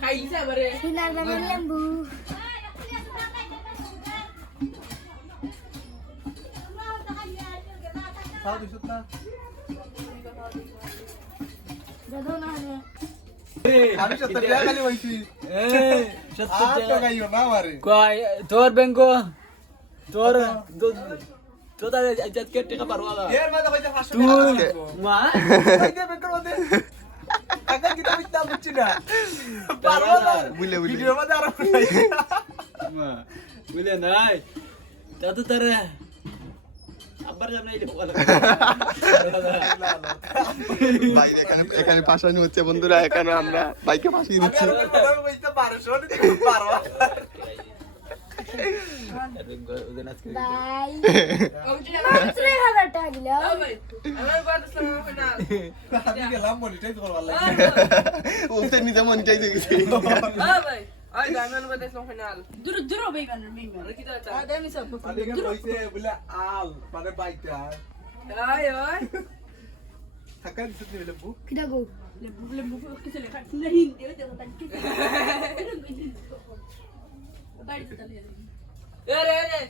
খাইছে বারে সিনার নামে লেম্বু খাও দিছ না দাদু না রে আমি 70 টাকা খালি হইছি আর তো গাইও না মারে কয় তোর ব্যাংকো তোর তো তার আজকে কে টাকা পারওয়ালা এর মধ্যে কইছে 500 তুই টাকা মা কইতে বেকার মধ্যে টাকা কি তুমি দাম বুঝছি না পারওয়ালা বুঝলে বুঝলে ভিডিওর মধ্যে আর মা বুঝলে নাই তা তো তার আবার জানা এই বলা ভাই এখানে এখানে পাশানো হচ্ছে বন্ধুরা এখানে আমরা বাইকে পাশিয়ে দিচ্ছি আমি কইতে পারো শোন দেখো পারওয়ালা বাই 3000 টাকা দিল আমার বাদ না আমি গেলাম মনিটাইজ করবার লাগে ওতে নিজে মনিটাইজ হয়ে গেছে ভাই আই দামান বাদ ফাইনাল দূর দূর বেগান বেগান আর কি দাতা আদামি সব আলিকে কইছে বলে আল মানে বাইকটা আই ওই টাকা দিছ দিলে বু কিডা গো লেম্বু লেম্বু কিছু লেখা नहीं देव देव तक बाड़ी चले এ রে রে